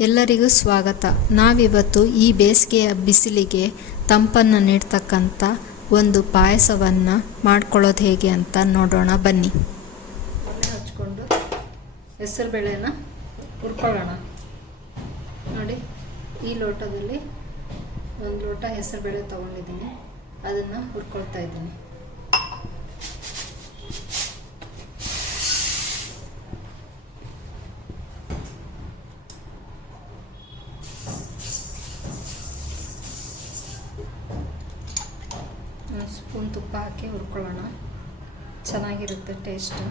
ಎಲ್ಲರಿಗೂ ಸ್ವಾಗತ. ನಾವಿವತ್ತು ಈ ಬೇಸಿಗೆಯ ಬಿಸಿಲಿಗೆ ತಂಪನ್ನು ನೀಡ್ತಕ್ಕಂಥ ಒಂದು ಪಾಯಸವನ್ನು ಮಾಡ್ಕೊಳ್ಳೋದು ಹೇಗೆ ಅಂತ ನೋಡೋಣ ಬನ್ನಿ. ಒಲೆ ಹಚ್ಕೊಂಡು ಹೆಸರುಬೇಳೆನ ಹುರ್ಕೊಳ್ಳೋಣ. ನೋಡಿ, ಈ ಲೋಟದಲ್ಲಿ 1 ಲೋಟ ಹೆಸರುಬೇಳೆ ತೊಗೊಂಡಿದ್ದೀನಿ, ಅದನ್ನು ಹುರ್ಕೊಳ್ತಾ ಇದ್ದೀನಿ. ಒಂದು ಸ್ಪೂನ್ ತುಪ್ಪ ಹಾಕಿ ಹುರ್ಕೊಳ್ಳೋಣ, ಚೆನ್ನಾಗಿರುತ್ತೆ ಟೇಸ್ಟ್.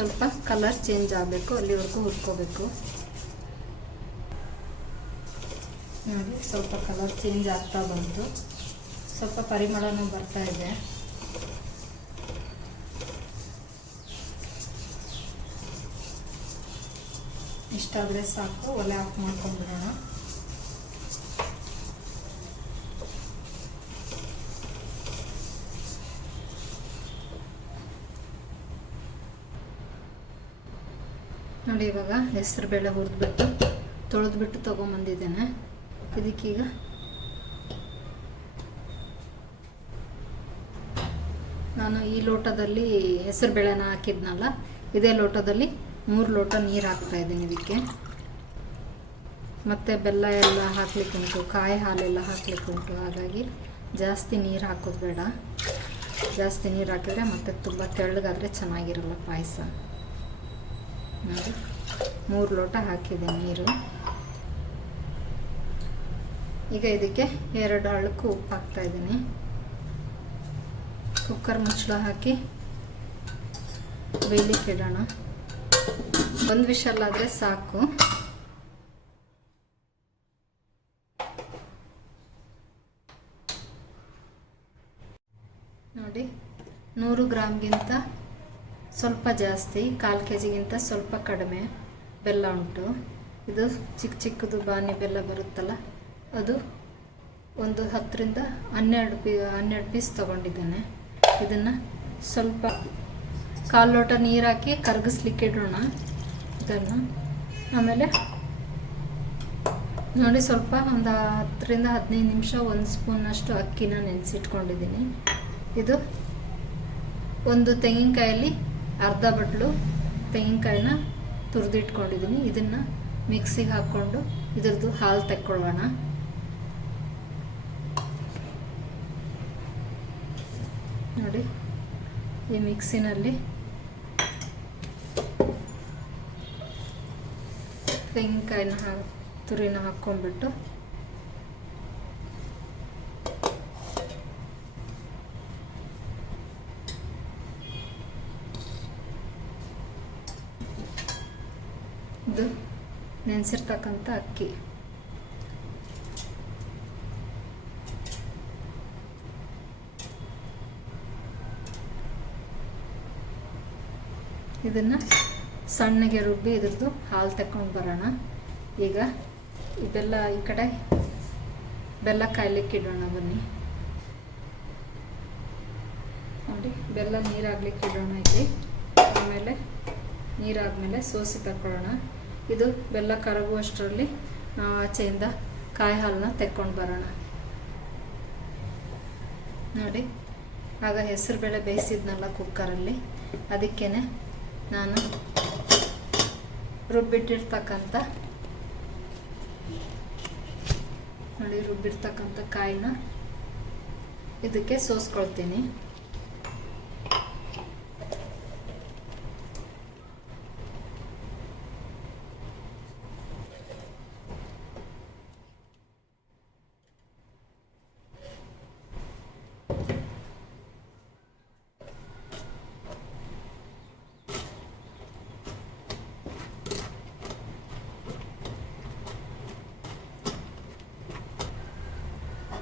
ಸ್ವಲ್ಪ ಕಲರ್ ಚೇಂಜ್ ಆಗಬೇಕು, ಅಲ್ಲಿವರೆಗೂ ಹುರ್ಕೋಬೇಕು. ನೋಡಿ, ಸ್ವಲ್ಪ ಕಲರ್ ಚೇಂಜ್ ಆಗ್ತಾ ಬಂತು, ಸ್ವಲ್ಪ ಪರಿಮಳನೂ ಬರ್ತಾ ಇದೆ. ಇಷ್ಟಾದರೆ ಸಾಕು, ಒಲೆ ಆಫ್ ಮಾಡ್ಕೊಂಡ್ಬಿಡೋಣ. ನೋಡಿ, ಇವಾಗ ಹೆಸರುಬೇಳೆ ಹುರಿದ್ಬಿಟ್ಟು ತೊಳೆದ್ಬಿಟ್ಟು ತೊಗೊಂಬಂದಿದ್ದೇನೆ. ಇದಕ್ಕೀಗ ನಾನು ಈ ಲೋಟದಲ್ಲಿ ಹೆಸರುಬೇಳೆನ ಹಾಕಿದ್ನಲ್ಲ, ಇದೇ ಲೋಟದಲ್ಲಿ 3 ಲೋಟ ನೀರು ಹಾಕ್ತಾಯಿದ್ದೀನಿ. ಇದಕ್ಕೆ ಮತ್ತು ಬೆಲ್ಲ ಎಲ್ಲ ಹಾಕ್ಲಿಕ್ಕುಂಟು, ಕಾಯಿ ಹಾಲೆಲ್ಲ ಹಾಕ್ಲಿಕ್ಕುಂಟು. ಹಾಗಾಗಿ ಜಾಸ್ತಿ ನೀರು ಹಾಕೋದು ಬೇಡ. ಜಾಸ್ತಿ ನೀರು ಹಾಕಿದರೆ ಮತ್ತು ತುಂಬ ತೆಳ್ಳಗಾದರೆ ಚೆನ್ನಾಗಿರಲ್ಲ ಪಾಯಸ. ನೋಡಿ, 3 ಲೋಟ ಹಾಕಿದೆ ನೀರು. ಈಗ ಇದಕ್ಕೆ 2 ಅಳಕು ಉಪ್ಪು ಹಾಕ್ತಾ ಇದ್ದೀನಿ. ಕುಕ್ಕರ್ ಮುಚ್ಚಳ ಹಾಕಿ ಬೇಯಲಿಕ್ಕೆ ಇಡೋಣ. 1 ವಿಷಲ್ ಆದರೆ ಸಾಕು. ನೋಡಿ, 100 ಗ್ರಾಮ್ಗಿಂತ ಸ್ವಲ್ಪ ಜಾಸ್ತಿ, 1/4 kg ಸ್ವಲ್ಪ ಕಡಿಮೆ ಬೆಲ್ಲ ಉಂಟು. ಇದು ಚಿಕ್ಕ ಚಿಕ್ಕದು ಬಾನಿ ಬೆಲ್ಲ ಬರುತ್ತಲ್ಲ, ಅದು ಒಂದು 10ರಿಂದ 12 ಪೀಸ್ ತೊಗೊಂಡಿದ್ದೇನೆ. ಇದನ್ನು ಸ್ವಲ್ಪ 1/4 ಲೋಟ ನೀರು ಹಾಕಿ ಕರಗಿಸ್ಲಿಕ್ಕೆ ಇಡೋಣ ಇದನ್ನು. ಆಮೇಲೆ ನೋಡಿ, ಸ್ವಲ್ಪ ಒಂದು 10ರಿಂದ 15 ನಿಮಿಷ 1 ಸ್ಪೂನಷ್ಟು ಅಕ್ಕಿನ ನೆನೆಸಿಟ್ಕೊಂಡಿದ್ದೀನಿ. ಇದು ಒಂದು ತೆಂಗಿನಕಾಯಲ್ಲಿ ಅರ್ಧ ಬಟ್ಲು ತೆಂಗಿನಕಾಯಿನ ತುರಿದಿಟ್ಕೊಂಡಿದ್ದೀನಿ. ಇದನ್ನು ಮಿಕ್ಸಿಗೆ ಹಾಕ್ಕೊಂಡು ಇದ್ರದ್ದು ಹಾಲು ತೆಕ್ಕೊಳ್ಳೋಣ. ನೋಡಿ, ಈ ಮಿಕ್ಸಿನಲ್ಲಿ ತೆಂಗಿನಕಾಯಿನ ತುರಿನ ಹಾಕ್ಕೊಂಡ್ಬಿಟ್ಟು ಇದು ನೆನೆಸಿರ್ತಕ್ಕಂಥ ಅಕ್ಕಿ, ಇದನ್ನು ಸಣ್ಣಗೆ ರುಬ್ಬಿ ಇದ್ರದ್ದು ಹಾಲು ತಗೊಂಡು ಬರೋಣ. ಈಗ ಈ ಕಡೆ ಬೆಲ್ಲ ಕಾಯ್ಲಿಕ್ಕೆ ಇಡೋಣ ಬನ್ನಿ. ನೋಡಿ, ಬೆಲ್ಲ ನೀರಾಗ್ಲಿಕ್ಕೆ ಇಡೋಣ ಇಲ್ಲಿ. ಆಮೇಲೆ ನೀರಾದ್ಮೇಲೆ ಸೋಸಿ ತಗೊಳ್ಳೋಣ. ಇದು ಬೆಲ್ಲ ಕರಗುವಷ್ಟರಲ್ಲಿ ನಾವು ಆಚೆಯಿಂದ ಕಾಯಿ ಹಾಲನ್ನ ತೆಕ್ಕೊಂಡು ಬರೋಣ. ನೋಡಿ, ಆಗ ಹೆಸರುಬೇಳೆ ಬೇಯಿಸಿದ್ನಲ್ಲ ಕುಕ್ಕರಲ್ಲಿ, ಅದಕ್ಕೇ ನಾನು ರುಬ್ಬಿಟ್ಟಿರ್ತಕ್ಕಂಥ ಕಾಯಿನ ಇದಕ್ಕೆ ಸೋಸ್ಕೊಳ್ತೀನಿ.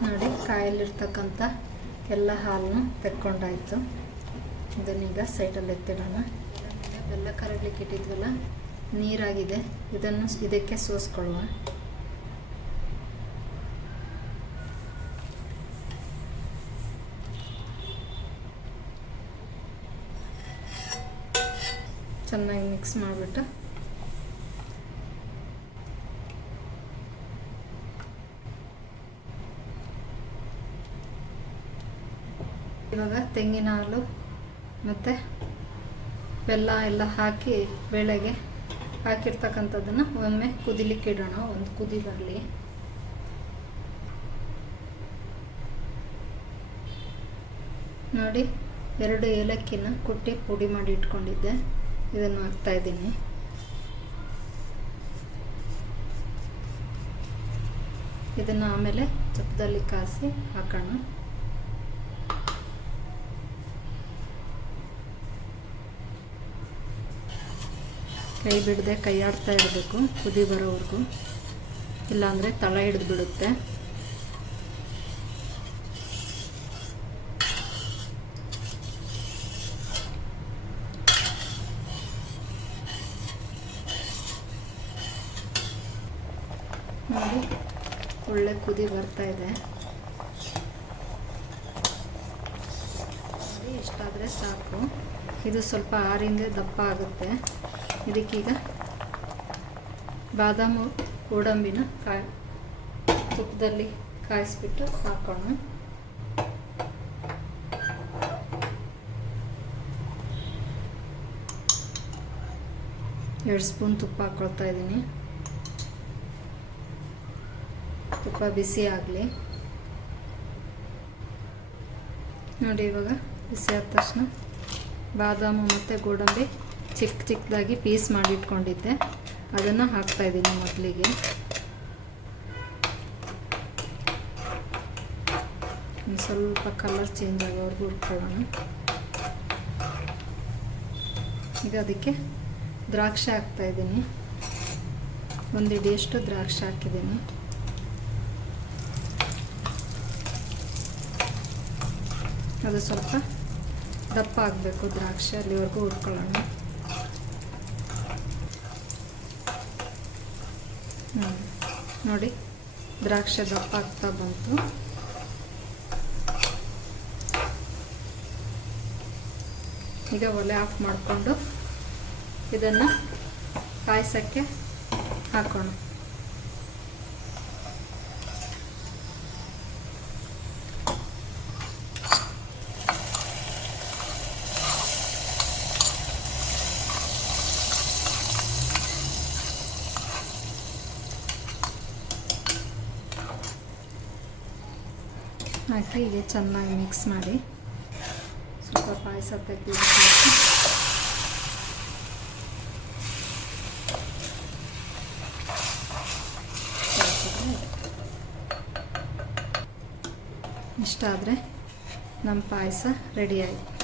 ನೋಡಿ ಕಾಯಲ್ಲಿರ್ತಕ್ಕಂಥ ಎಲ್ಲ ಹಾಲನ್ನು ತೆಕ್ಕೊಂಡಾಯಿತು. ಇದನ್ನೀಗ ಸೈಡಲ್ಲಿ ಎತ್ತಿಡೋಣ. ಬೆಲ್ಲ ಕರಗಲಿಕ್ಕೆ ಇಟ್ಟಿದ್ವಲ್ಲ, ನೀರಾಗಿದೆ, ಇದಕ್ಕೆ ಸೋಸ್ಕೊಳ್ಳುವ. ಚೆನ್ನಾಗಿ ಮಿಕ್ಸ್ ಮಾಡಿಬಿಟ್ಟು ಇವಾಗ ತೆಂಗಿನ ಹಾಲು ಮತ್ತು ಬೆಲ್ಲ ಎಲ್ಲ ಹಾಕಿ ಬೇಳೆಗೆ ಹಾಕಿರ್ತಕ್ಕಂಥದ್ದನ್ನು ಒಮ್ಮೆ ಕುದಿಲಿಕ್ಕೆ ಇಡೋಣ. ಒಂದು ಕುದಿ ಬರಲಿ. ನೋಡಿ, 2 ಏಲಕ್ಕಿನ ಕುಟ್ಟಿ ಪುಡಿ ಮಾಡಿ ಇಟ್ಕೊಂಡಿದ್ದೆ, ಇದನ್ನು ಹಾಕ್ತಾಯಿದ್ದೀನಿ. ಇದನ್ನು ಆಮೇಲೆ ತುಪ್ಪದಲ್ಲಿ ಕಾಸಿ ಹಾಕೋಣ. ಕೈ ಬಿಡದೆ ಕೈಯಾಡ್ತಾ ಇರಬೇಕು ಕುದಿ ಬರೋವರೆಗೂ, ಇಲ್ಲಾಂದರೆ ತಳ ಹಿಡಿದು ಬಿಡುತ್ತೆ. ನೋಡಿ, ಒಳ್ಳೆ ಕುದಿ ಬರ್ತಾ ಇದೆ. ನೋಡಿ, ಇಷ್ಟಾದರೆ ಸಾಕು. ಇದು ಸ್ವಲ್ಪ ಆರಿಂದ ದಪ್ಪ ಆಗುತ್ತೆ. ಇದಕ್ಕೀಗ ಬಾದಾಮು ಗೋಡಂಬಿನ ತುಪ್ಪದಲ್ಲಿ ಕಾಯಿಸ್ಬಿಟ್ಟು ಹಾಕೋಣ. ಎರಡು ಸ್ಪೂನ್ ತುಪ್ಪ ಹಾಕ್ಕೊಳ್ತಾ ಇದ್ದೀನಿ. ತುಪ್ಪ ಬಿಸಿ ಆಗಲಿ. ನೋಡಿ, ಇವಾಗ ಬಿಸಿ ಆದ ತಕ್ಷಣ ಬಾದಾಮು ಮತ್ತು ಗೋಡಂಬಿ ಚಿಕ್ಕದಾಗಿ ಪೀಸ್ ಮಾಡಿ ಇಟ್ಕೊಂಡಿದ್ದೆ, ಅದನ್ನು ಹಾಕ್ತಾಯಿದ್ದೀನಿ. ಮೊದಲಿಗೆ ಒಂದು ಸ್ವಲ್ಪ ಕಲರ್ ಚೇಂಜ್ ಆಗೋವರೆಗೂ ಹುರ್ಕೊಳ್ಳೋಣ. ಈಗ ಅದಕ್ಕೆ ದ್ರಾಕ್ಷಿ ಹಾಕ್ತಾಯಿದ್ದೀನಿ. 1 ಹಿಡಿಯಷ್ಟು ದ್ರಾಕ್ಷಿ ಹಾಕಿದ್ದೀನಿ. ಅದು ಸ್ವಲ್ಪ ದಪ್ಪ ಆಗಬೇಕು ದ್ರಾಕ್ಷಿ, ಅಲ್ಲಿವರೆಗೂ ಹುರ್ಕೊಳ್ಳೋಣ. ನೋಡಿ, ದ್ರಾಕ್ಷಿ ದಪ್ಪ ಆಗ್ತಾ ಬಂತು. ಈಗ ಒಲೆ ಆಫ್ ಮಾಡಿಕೊಂಡು ಇದನ್ನು ಕಾಯಿಸೋಕ್ಕೆ ಹಾಕೋಣ. ಹಾಕಿ ಹೀಗೆ ಚೆನ್ನಾಗಿ ಮಿಕ್ಸ್ ಮಾಡಿ ಸ್ವಲ್ಪ ಪಾಯಸ ತೆಗೆದು ಇಷ್ಟ ಆದರೆ ನಮ್ಮ ಪಾಯಸ ರೆಡಿ ಆಯಿತು.